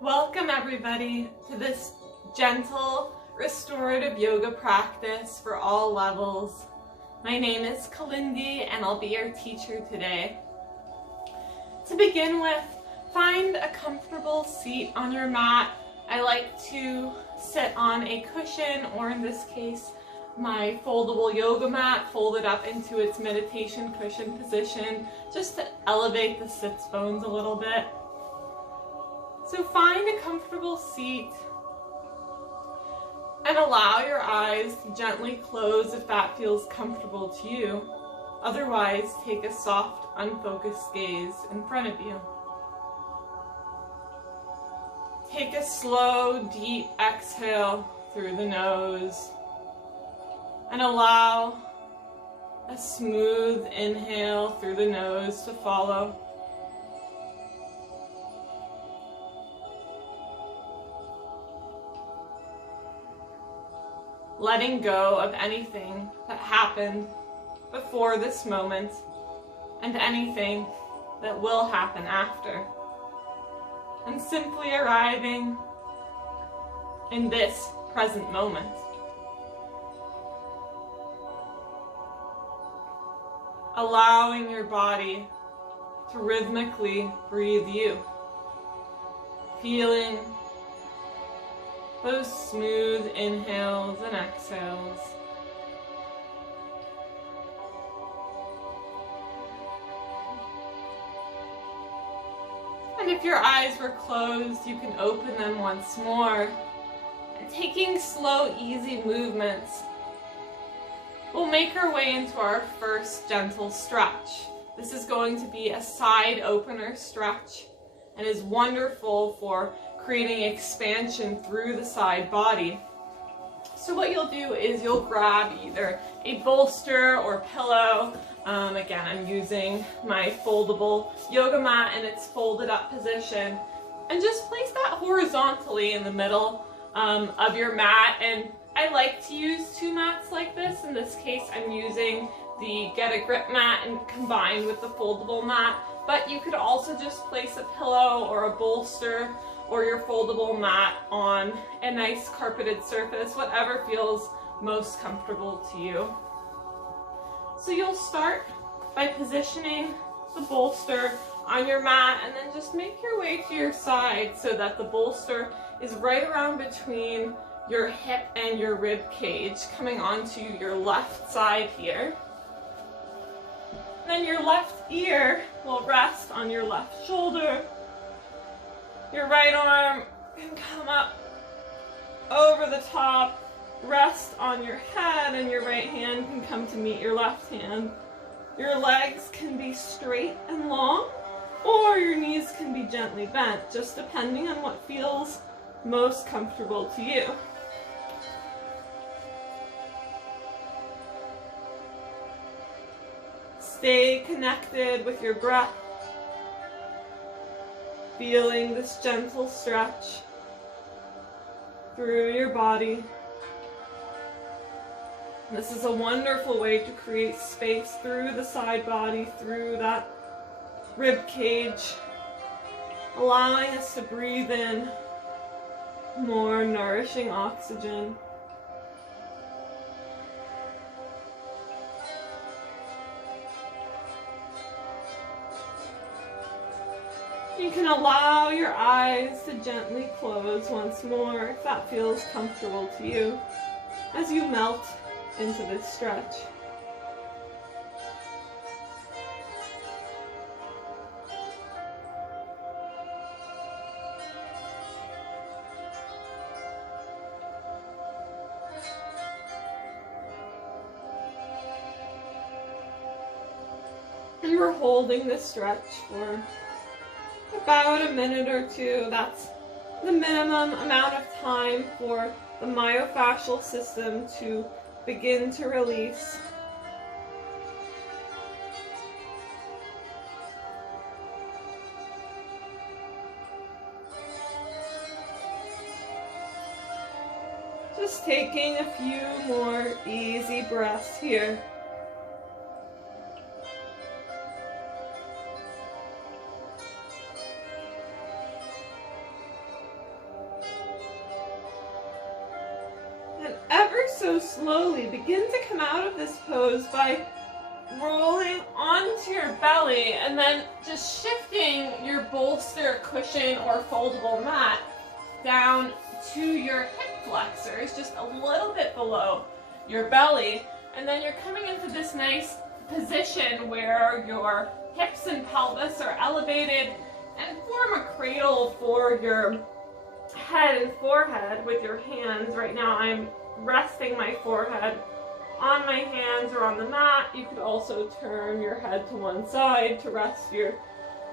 Welcome everybody to this gentle restorative yoga practice for all levels. My name is Kalindi and I'll be your teacher today. To begin with, find a comfortable seat on your mat. I like to sit on a cushion, or in this case, my foldable yoga mat folded up into its meditation cushion position, just to elevate the sits bones a little bit. So find a comfortable seat and allow your eyes to gently close if that feels comfortable to you. Otherwise, take a soft, unfocused gaze in front of you. Take a slow, deep exhale through the nose and allow a smooth inhale through the nose to follow. Letting go of anything that happened before this moment and anything that will happen after. And simply arriving in this present moment. Allowing your body to rhythmically breathe you. Feeling those smooth inhales and exhales. And if your eyes were closed, you can open them once more. And taking slow, easy movements, we'll make our way into our first gentle stretch. This is going to be a side opener stretch and is wonderful for creating expansion through the side body. So what you'll do is you'll grab either a bolster or pillow. Again, I'm using my foldable yoga mat in its folded up position, and just place that horizontally in the middle of your mat. And I like to use two mats like this. In this case, I'm using the Get a Grip mat and combined with the foldable mat, but you could also just place a pillow or a bolster or your foldable mat on a nice carpeted surface, whatever feels most comfortable to you. So you'll start by positioning the bolster on your mat and then just make your way to your side so that the bolster is right around between your hip and your rib cage, coming onto your left side here. Then your left ear will rest on your left shoulder. Your right arm can come up over the top, rest on your head, and your right hand can come to meet your left hand. Your legs can be straight and long, or your knees can be gently bent, just depending on what feels most comfortable to you. Stay connected with your breath, feeling this gentle stretch through your body. This is a wonderful way to create space through the side body, through that rib cage, allowing us to breathe in more nourishing oxygen. You can allow your eyes to gently close once more if that feels comfortable to you as you melt into this stretch. And we're holding this stretch for about a minute or two. That's the minimum amount of time for the myofascial system to begin to release. Just taking a few more easy breaths here. so slowly, begin to come out of this pose by rolling onto your belly and then just shifting your bolster, cushion, or foldable mat down to your hip flexors, just a little bit below your belly. And then you're coming into this nice position where your hips and pelvis are elevated and form a cradle for your head and forehead with your hands. Right now I'm resting my forehead on my hands or on the mat. You could also turn your head to one side to rest your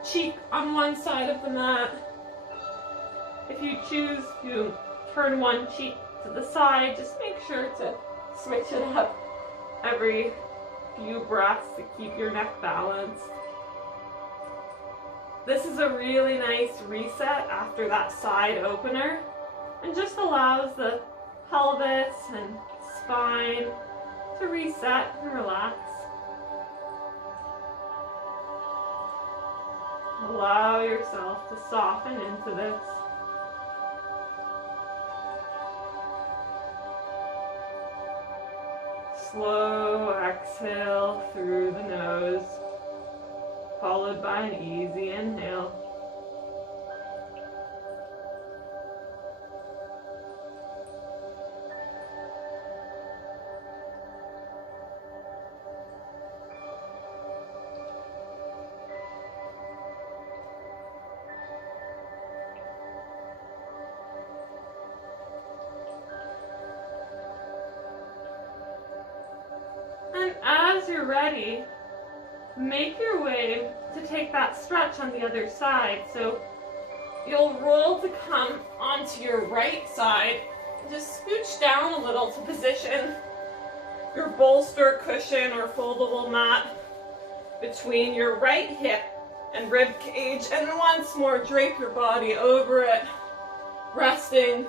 cheek on one side of the mat. If you choose to turn one cheek to the side, just make sure to switch it up every few breaths to keep your neck balanced. This is a really nice reset after that side opener and just allows the pelvis and spine to reset and relax. Allow yourself to soften into this. Slow exhale through the nose, followed by an easy inhale. And as you're ready, make your way to take that stretch on the other side. So you'll roll to come onto your right side. Just scooch down a little to position your bolster, cushion, or foldable mat between your right hip and rib cage, and once more drape your body over it, resting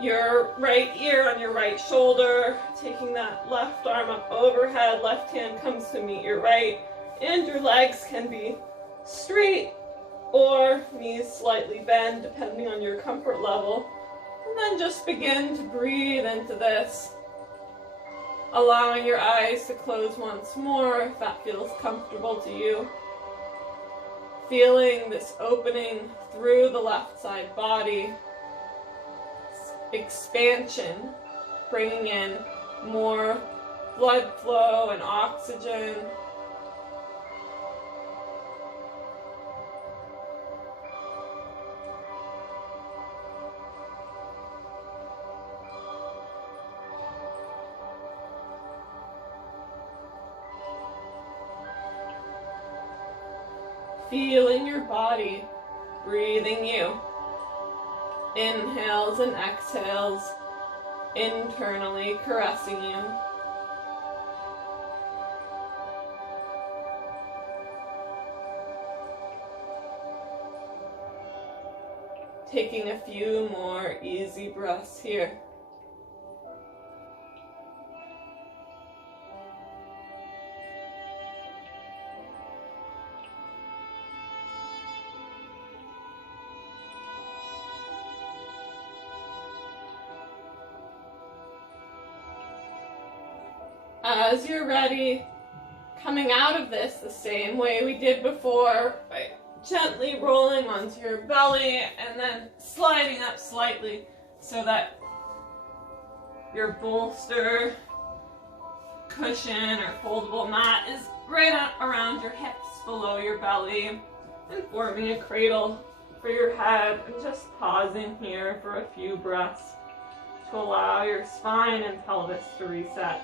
your right ear on your right shoulder, taking that left arm up overhead, left hand comes to meet your right, and your legs can be straight or knees slightly bent depending on your comfort level. And then just begin to breathe into this, allowing your eyes to close once more if that feels comfortable to you. Feeling this opening through the left side body, expansion, bringing in more blood flow and oxygen. Feeling your body breathing you. Inhales and exhales, internally caressing you. Taking a few more easy breaths here. As you're ready, coming out of this the same way we did before, by gently rolling onto your belly and then sliding up slightly so that your bolster, cushion, or foldable mat is right up around your hips below your belly and forming a cradle for your head, and just pausing here for a few breaths to allow your spine and pelvis to reset.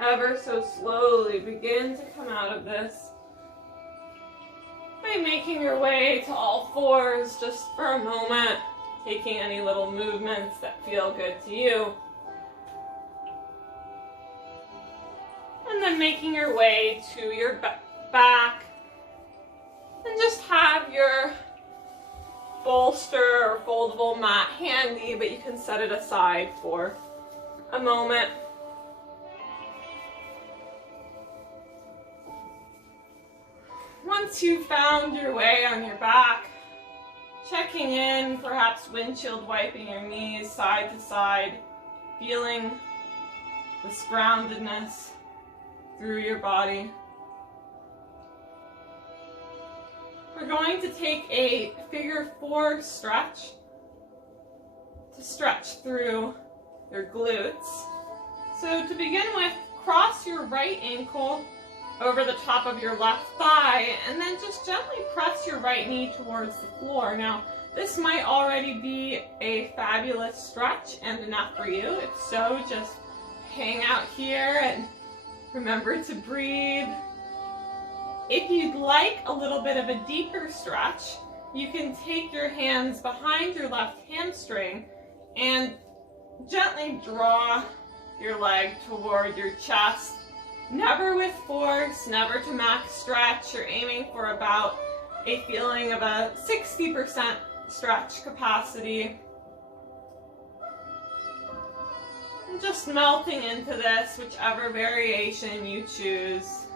Ever so slowly begin to come out of this by making your way to all fours just for a moment, taking any little movements that feel good to you. And then making your way to your back. And just have your bolster or foldable mat handy, but you can set it aside for a moment. Once you've found your way on your back, checking in, perhaps windshield wiping your knees side to side, feeling this groundedness through your body. We're going to take a figure 4 stretch to stretch through your glutes. So to begin with, cross your right ankle over the top of your left thigh, and then just gently press your right knee towards the floor. Now, this might already be a fabulous stretch and enough for you. If so, just hang out here and remember to breathe. If you'd like a little bit of a deeper stretch, you can take your hands behind your left hamstring and gently draw your leg toward your chest. Never with force, never to max stretch. You're aiming for about a feeling of a 60% stretch capacity. And just melting into this, whichever variation you choose.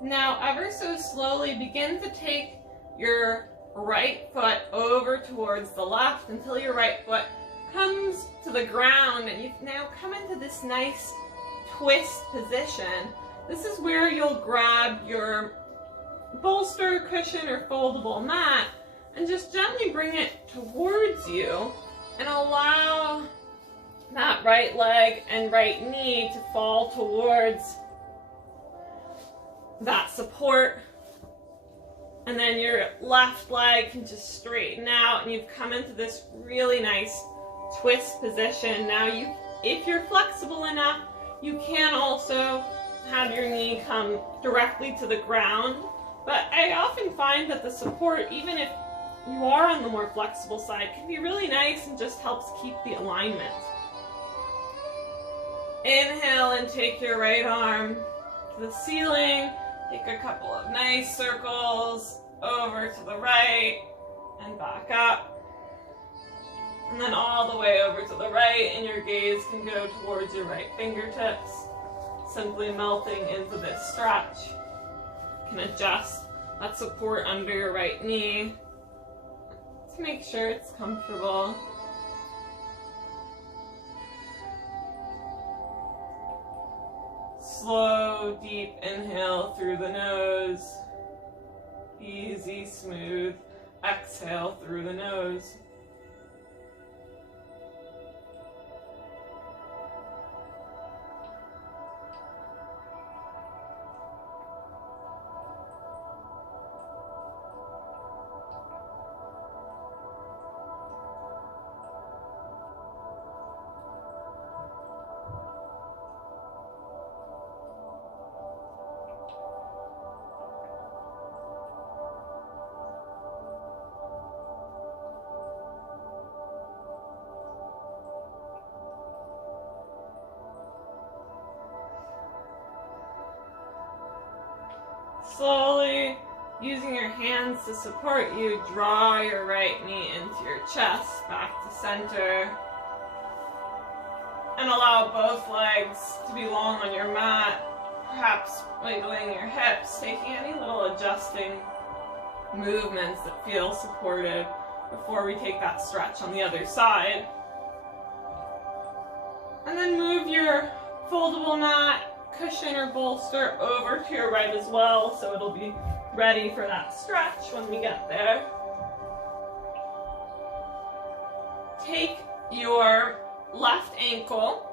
Now, ever so slowly, begin to take your right foot over towards the left until your right foot comes to the ground, and you've now come into this nice twist position. This is where you'll grab your bolster, cushion, or foldable mat and just gently bring it towards you and allow that right leg and right knee to fall towards that support, and then your left leg can just straighten out and you've come into this really nice twist position. Now if you're flexible enough, you can also have your knee come directly to the ground, but I often find that the support, even if you are on the more flexible side, can be really nice and just helps keep the alignment. Inhale and take your right arm to the ceiling. Take a couple of nice circles over to the right and back up. And then all the way over to the right, and your gaze can go towards your right fingertips, simply melting into this stretch. You can adjust that support under your right knee to make sure it's comfortable. Slow, deep inhale through the nose. Easy, smooth exhale through the nose. Slowly, using your hands to support you, draw your right knee into your chest, back to center. And allow both legs to be long on your mat, perhaps wiggling your hips, taking any little adjusting movements that feel supportive before we take that stretch on the other side. And then move your foldable mat, cushion, or bolster over to your right as well, so it'll be ready for that stretch when we get there. Take your left ankle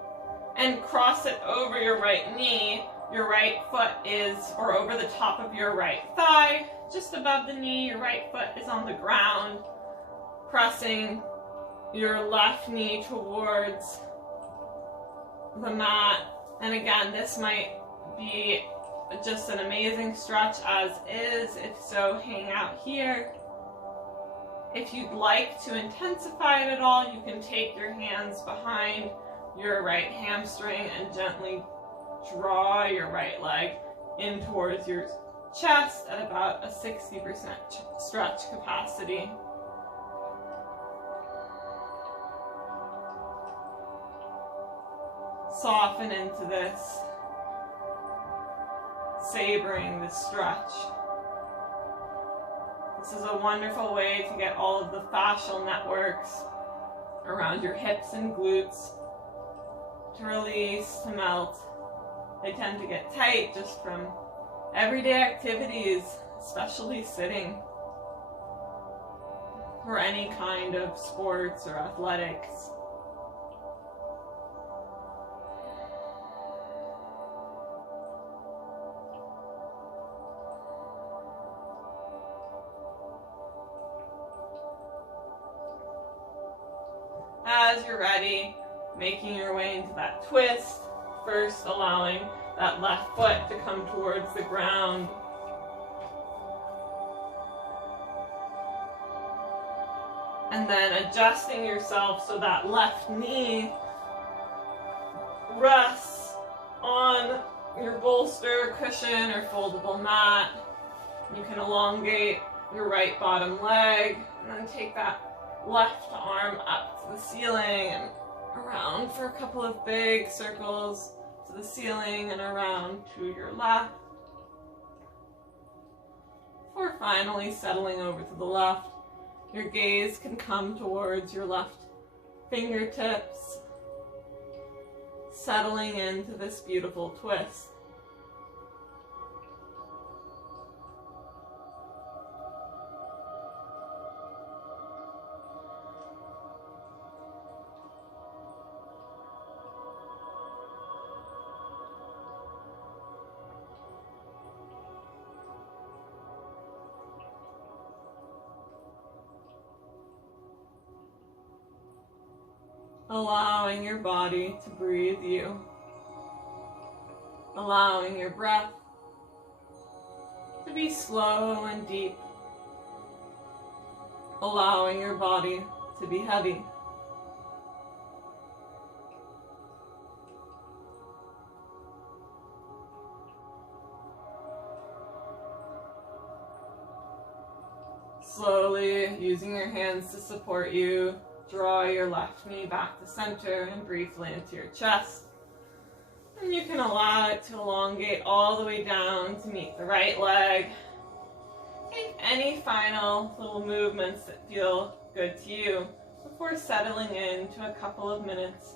and cross it over your right knee. Your right foot is, or over the top of your right thigh, just above the knee. Your right foot is on the ground, pressing your left knee towards the mat. And again, this might be just an amazing stretch as is. If so, hang out here. If you'd like to intensify it at all, you can take your hands behind your right hamstring and gently draw your right leg in towards your chest at about a 60% stretch capacity. Soften into this, savoring the stretch. This is a wonderful way to get all of the fascial networks around your hips and glutes to release, to melt. They tend to get tight just from everyday activities, especially sitting, or any kind of sports or athletics. As you're ready, making your way into that twist, first allowing that left foot to come towards the ground. And then adjusting yourself so that left knee rests on your bolster, cushion, or foldable mat. You can elongate your right bottom leg and then take that left arm up to the ceiling and around for a couple of big circles to the ceiling and around to your left. Before finally settling over to the left, your gaze can come towards your left fingertips, settling into this beautiful twist. Allowing your body to breathe you. Allowing your breath to be slow and deep. Allowing your body to be heavy. Slowly, using your hands to support you, draw your left knee back to center and briefly into your chest. And you can allow it to elongate all the way down to meet the right leg. Take any final little movements that feel good to you before settling into a couple of minutes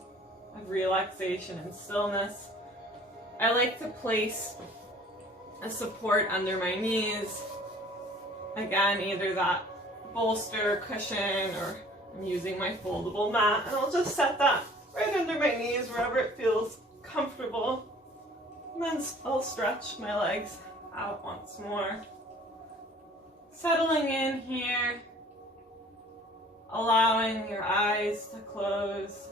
of relaxation and stillness. I like to place a support under my knees. Again, either that bolster, cushion, or I'm using my foldable mat, and I'll just set that right under my knees wherever it feels comfortable. And then I'll stretch my legs out once more. Settling in here, allowing your eyes to close.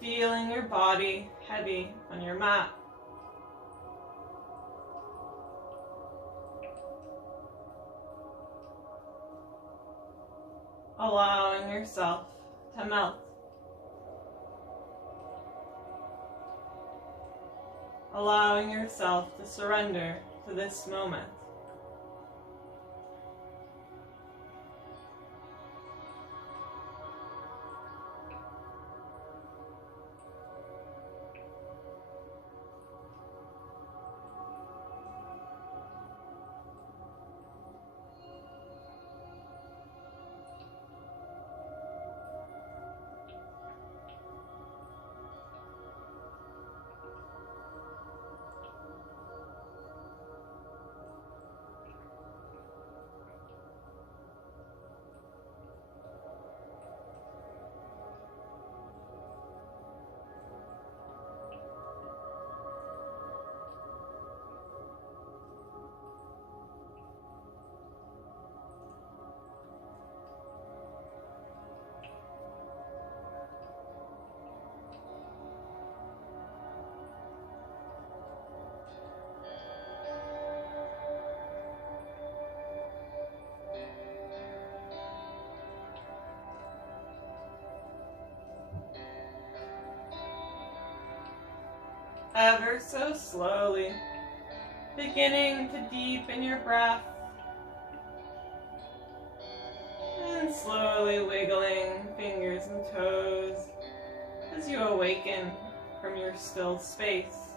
Feeling your body heavy on your mat. Allowing yourself to melt. Allowing yourself to surrender to this moment. ever so slowly, beginning to deepen your breath and slowly wiggling fingers and toes as you awaken from your still space.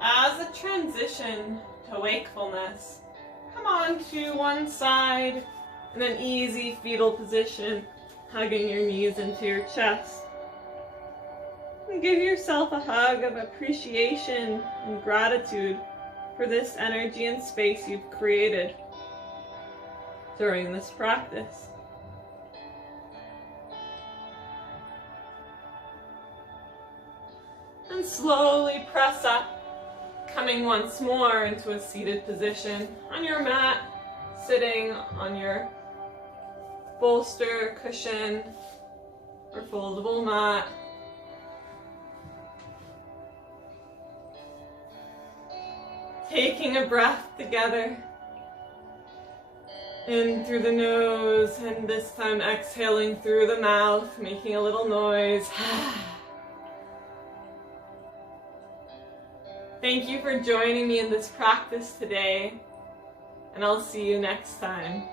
As a transition to wakefulness, come on to one side in an easy fetal position, hugging your knees into your chest. And give yourself a hug of appreciation and gratitude for this energy and space you've created during this practice. And slowly press up, coming once more into a seated position on your mat, sitting on your bolster, cushion, or foldable mat. Taking a breath together, in through the nose, and this time exhaling through the mouth, making a little noise. Thank you for joining me in this practice today, and I'll see you next time.